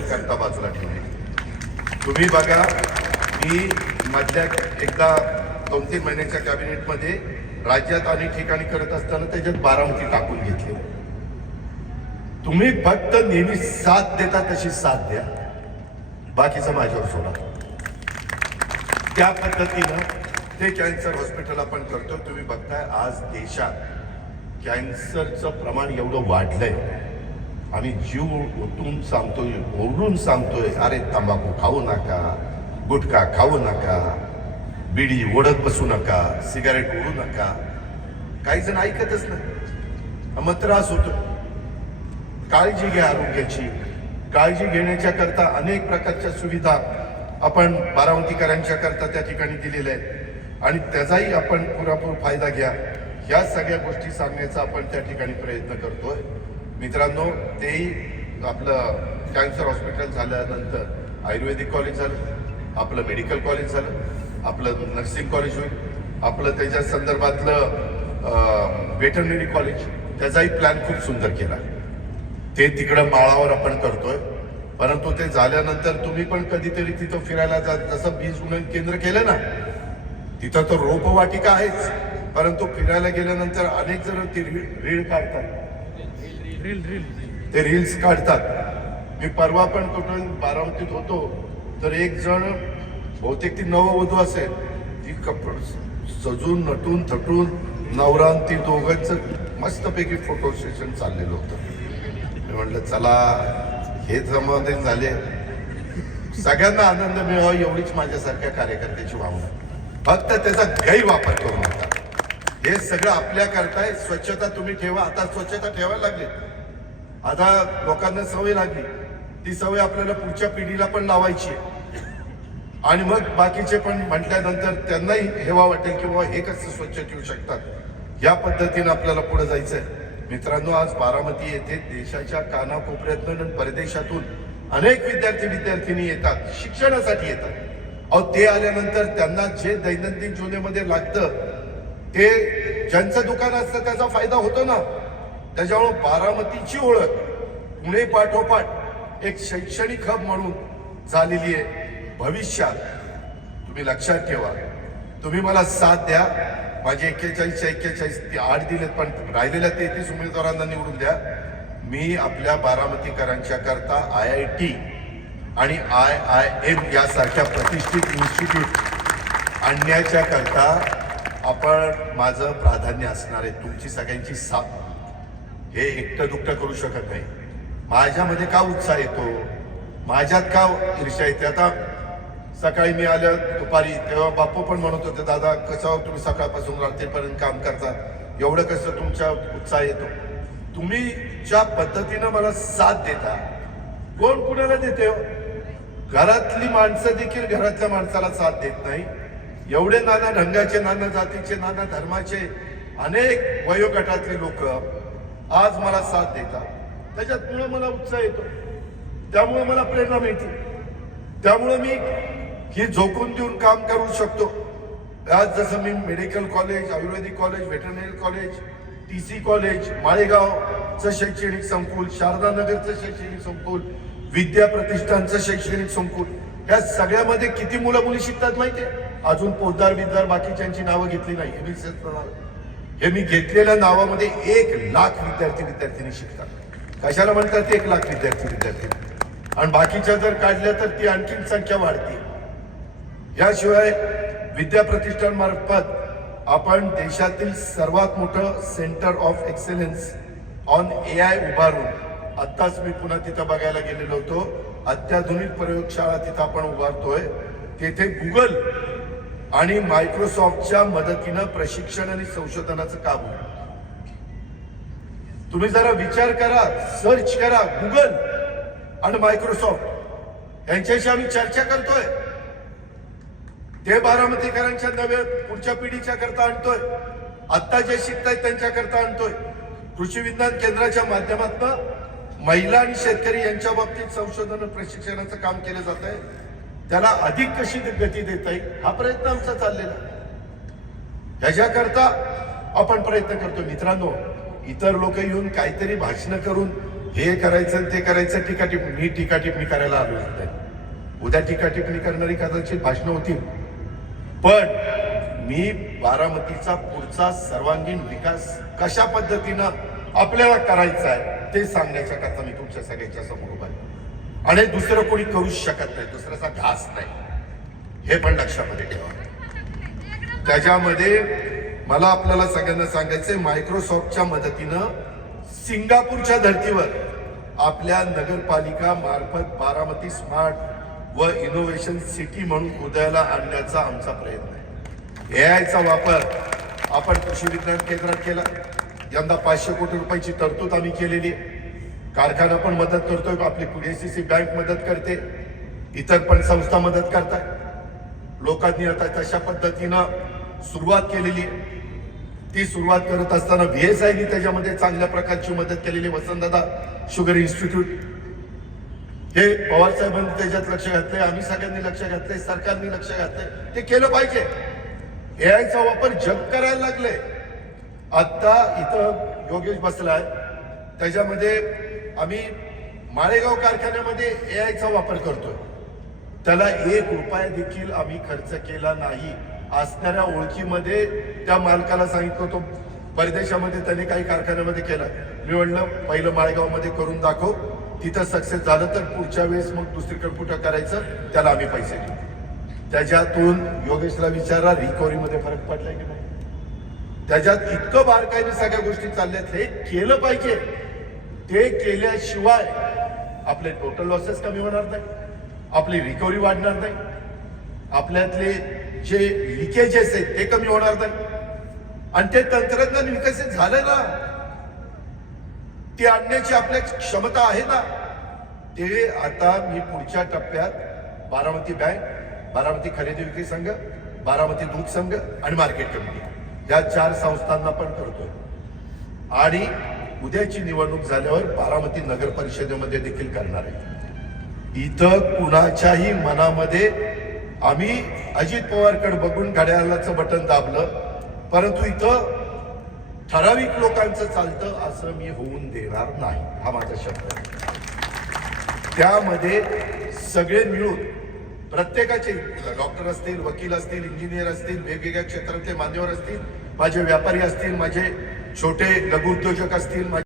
करता बाजूला ठेवली. तुम्ही बघा, मी मधल्या एकदा 2-3 महिन्याच्या कॅबिनेटमध्ये राज्यात अनेक ठिकाणी करत असताना त्याच्यात बारामती टाकून घेतले. तुम्ही फक्त नेहमी साथ देता तशी साथ द्या, बाकीचं माझ्यावर सोडा. त्या पद्धतीनं ते कॅन्सर हॉस्पिटल आपण करतो. तुम्ही बघताय आज देशात कॅन्सरचं प्रमाण एवढं वाढलंय. आम्ही जीव ओतून सांगतोय, ओरडून सांगतोय, अरे तंबाखू खाऊ नका, गुटखा खाऊ नका, बिडी ओढत बसू नका, सिगारेट ओढू नका. काही जण ऐकतच नाही, मग त्रास होतो. काळजी घ्या आरोग्याची. काळजी घेण्याच्या करता अनेक प्रकारच्या सुविधा आपण बारामतीकरांच्या करता त्या ठिकाणी दिलेल्या आहेत आणि त्याचाही आपण पुरेपूर फायदा घ्या. ह्या सगळ्या गोष्टी सांगण्याचा आपण त्या ठिकाणी प्रयत्न करतोय. मित्रांनो, तेही आपलं कॅन्सर हॉस्पिटल झाल्यानंतर आयुर्वेदिक कॉलेज झालं, आपलं मेडिकल कॉलेज झालं, आपलं नर्सिंग कॉलेज होईल, आपलं त्याच्या संदर्भातलं वेटरनरी कॉलेज, त्याचाही प्लॅन खूप सुंदर केला. ते तिकडं माळावर आपण करतोय. परंतु ते झाल्यानंतर तुम्ही पण कधीतरी तिथं फिरायला जा. जसं बीज उन्नयन केंद्र केलं ना, तिथं तर रोपवाटिका आहेच, परंतु फिरायला गेल्यानंतर अनेक जण ती रील काढतात, ते रील्स काढतात. मी परवा पण कुठून बारामतीत होतो, तर एक जण, बहुतेक ती नववधू असेल, ती सजून नटून थटून नवरा ती दोघांचं मस्तपैकी फोटो सेशन चाललेलं होतं. मी म्हटलं चला, हे जमावते झाले, सगळ्यांना आनंद मिळावा एवढीच माझ्यासारख्या कार्यकर्त्याची भावना. फक्त त्याचा गैरवापर करू नका. हे सगळं आपल्या करताय. स्वच्छता तुम्ही ठेवा. आता स्वच्छता ठेवायला लागली. आता लोकांना सवय लागली. ती सवय आपल्याला पुढच्या पिढीला पण लावायची आणि मग बाकीचे पण म्हटल्यानंतर त्यांनाही हेवा वाटेल की बाबा हे कसं स्वच्छ ठेवू शकतात. या पद्धतीनं आपल्याला पुढे जायचंय. मित्रांनो, आज बारामती येथे देशाच्या कानाकोपऱ्यातून आणि परदेशातून अनेक विद्यार्थिनी येतात, शिक्षणासाठी येतात. अहो, ते आल्यानंतर त्यांना जे दैनंदिन जीवनामध्ये लागतं ते ज्यांचं दुकान असतं त्याचा फायदा होतो ना. त्याच्यामुळे बारामतीची ओळख पुणे पाठोपाठ एक शैक्षणिक हब म्हणून झालेली आहे. भविष्यात तुम्ही लक्षात ठेवा, तुम्ही मला साथ द्या. माझे 41 ते 8 दिलेत, पण राहिलेल्या 33 उमेदवारांना निवडून द्या. मी आपल्या बारामतीकरांच्या करता IIT आणि IIM यासारख्या प्रतिष्ठित इन्स्टिट्यूट आणण्याच्या करता आपण माझं प्राधान्य असणार आहे. तुमची सगळ्यांची साथ. हे एकटं दुकटं करू शकत नाही. माझ्यामध्ये का उत्साह येतो, माझ्यात का ईर्ष्या येते. आता सकाळी मी आलं दुपारी, तेव्हा बापू पण म्हणत होते, दादा कसं तुम्ही सकाळपासून रात्रीपर्यंत काम करता, एवढं कसं तुमचा उत्साह येतो. तुम्ही ज्या पद्धतीनं मला साथ देता, कोण कुणाला देते हो? घरातली माणसं देखील घरातल्या माणसाला साथ देत नाही. एवढे नाना ढंगाचे, नाना जातीचे, नाना धर्माचे अनेक वयोगटातले लोक आज मला साथ देतात. त्याच्यामुळे मला उत्साह येतो, त्यामुळे मला प्रेरणा मिळते, त्यामुळे मी ही झोकून देऊन काम करू शकतो. आज जसं मी medical college, ayurvedic college, veterinary college, TC college, माळेगावचं शैक्षणिक संकुल, शारदानगरचं शैक्षणिक संकुल, विद्या प्रतिष्ठानचं शैक्षणिक संकुल, या सगळ्यामध्ये किती मुलं मुली शिकतात माहितीये? अजून पोद्दार बिद्दार बाकीच्यांची नावं घेतली नाही. हे मी घेतलेल्या नावामध्ये 1 लाख विद्यार्थिनी शिकतात. कशाला म्हणतात 1 लाख विद्यार्थी? आणि बाकीच्या जर काढल्या तर ती आणखीन संख्या वाढते. याशिवाय विद्या प्रतिष्ठान मार्फत आपण देशातील सर्वात मोठं centre of excellence on AI उभारून, आत्ताच मी पुन्हा तिथं बघायला गेलेलो होतो, अत्याधुनिक प्रयोगशाळा तिथं आपण उभारतोय. तेथे गुगल आणि मायक्रोसॉफ्टच्या मदतीनं प्रशिक्षण आणि संशोधनाचं काम होईल. तुम्ही जरा विचार करा, सर्च करा, गुगल आणि मायक्रोसॉफ्ट यांच्याशी आम्ही चर्चा करतोय. ते बारामतीकरांच्या नव्या पुढच्या पिढीच्या करता आणतोय. आत्ता जे शिकतायत त्यांच्या करता आणतोय. कृषी विज्ञान केंद्राच्या माध्यमातून महिला आणि शेतकरी यांच्या बाबतीत संशोधन प्रशिक्षणाचं काम केलं जात आहे. त्याला अधिक कशी गती देता येईल हा प्रयत्न आमचा चाललेला. ह्याच्याकरता आपण प्रयत्न करतो. मित्रांनो, इतर लोक येऊन काहीतरी भाषणं करून हे करायचं आणि ते करायचं टीकाटिप्पणी. मी टीकाटिप्पणी करायला आलो नाही. उद्या टीकाटिप्पणी करणारी कदाचित भाषणं होतील, पण मी बारामतीचा पुढचा सर्वांगीण विकास कशा पद्धतीनं आपल्याला करायचा आहे ते सांगण्याच्या करता मी तुमच्या सगळ्यांच्या समोर उभा आहे. आणि दुसरं कोणी करू शकत नाही, दुसऱ्याचा घास नाही, हे पण लक्षामध्ये ठेवा. त्याच्यामध्ये मला आपल्याला सगळ्यांना सांगायचंय, मायक्रोसॉफ्टच्या मदतीनं सिंगापूरच्या धर्तीवर आपल्या नगरपालिका मार्फत बारामती स्मार्ट व इनोव्हेशन सिटी म्हणून उदयाला आणण्याचा आमचा प्रयत्न आहे. एआयचा वापर आपण कृषी विज्ञान केंद्रात केला. यंदा 500 कोटी रुपयाची तरतूद आम्ही केलेली आहे. कारखाना पण मदत करतोय, आपली PDCC बँक मदत करते, इतर पण संस्था मदत करतात. लोकांनी आता तशा पद्धतीनं सुरुवात केलेली आहे. ती सुरुवात करत असताना VSIनी त्याच्यामध्ये चांगल्या प्रकारची मदत केलेली. वसंतदादा शुगर इन्स्टिट्यूट, हे पवार साहेबांनी त्याच्यात लक्ष घातलंय, आम्ही सगळ्यांनी लक्ष घातलंय, सरकारने लक्ष घातलंय, ते केलं पाहिजे. एआयचा वापर जग करायला लागले. आता इथं योगेश बसलाय, त्याच्यामध्ये आम्ही माळेगाव कारखान्यामध्ये एआयचा वापर करतोय. त्याला 1 रुपया देखील आम्ही खर्च केला नाही. असणाऱ्या ओळखीमध्ये त्या मालकाला सांगितलं, तो परदेशामध्ये त्याने काही कारखान्यामध्ये केला. मी म्हणलं पहिलं माळेगावमध्ये करून दाखव, तिथं सक्सेस झालं तर पुढच्या वेळेस मग दुसरीकडे कुठं करायचं, त्याला आम्ही पैसे देऊ. त्याच्यातून योगेशला विचारा रिकव्हरीमध्ये फरक पडलाय की नाही. त्याच्यात इतकं बारकाईने सगळ्या गोष्टी चालल्यात. हे केलं पाहिजे. ते केल्याशिवाय आपले टोटल लॉसेस कमी होणार नाही, आपली रिकव्हरी वाढणार नाही, आपल्यातले जे लिकेजेस आहेत ते कमी होणार नाही. आणि ते तंत्रज्ञान विकसित झालं ना, ते आणण्याची आपल्या क्षमता आहे ना, ते आता मी पुढच्या टप्प्यात बारामती बँक, बारामती खरेदी विक्री संघ, बारामती दूध संघ आणि मार्केट कमिटी या 4 संस्थांना पण करतोय. आणि उद्याची निवडणूक झाल्यावर बारामती नगर परिषदेमध्ये देखील करणार आहे. इथं कुणाच्याही मनामध्ये आम्ही अजित पवारकडे बघून घड्याळाचं बटन दाबलं, परंतु इथं ठराविक लोकांचं चालतं असं मी होऊन देणार नाही, हा माझा शब्द आहे. त्यामध्ये सगळे मिळून प्रत्येकाचे, डॉक्टर असतील, वकील असतील, इंजिनियर असतील, वेगवेगळ्या क्षेत्रातले मान्यवर असतील, माझे व्यापारी असतील, माझे छोटे लघु उद्योजक असतील,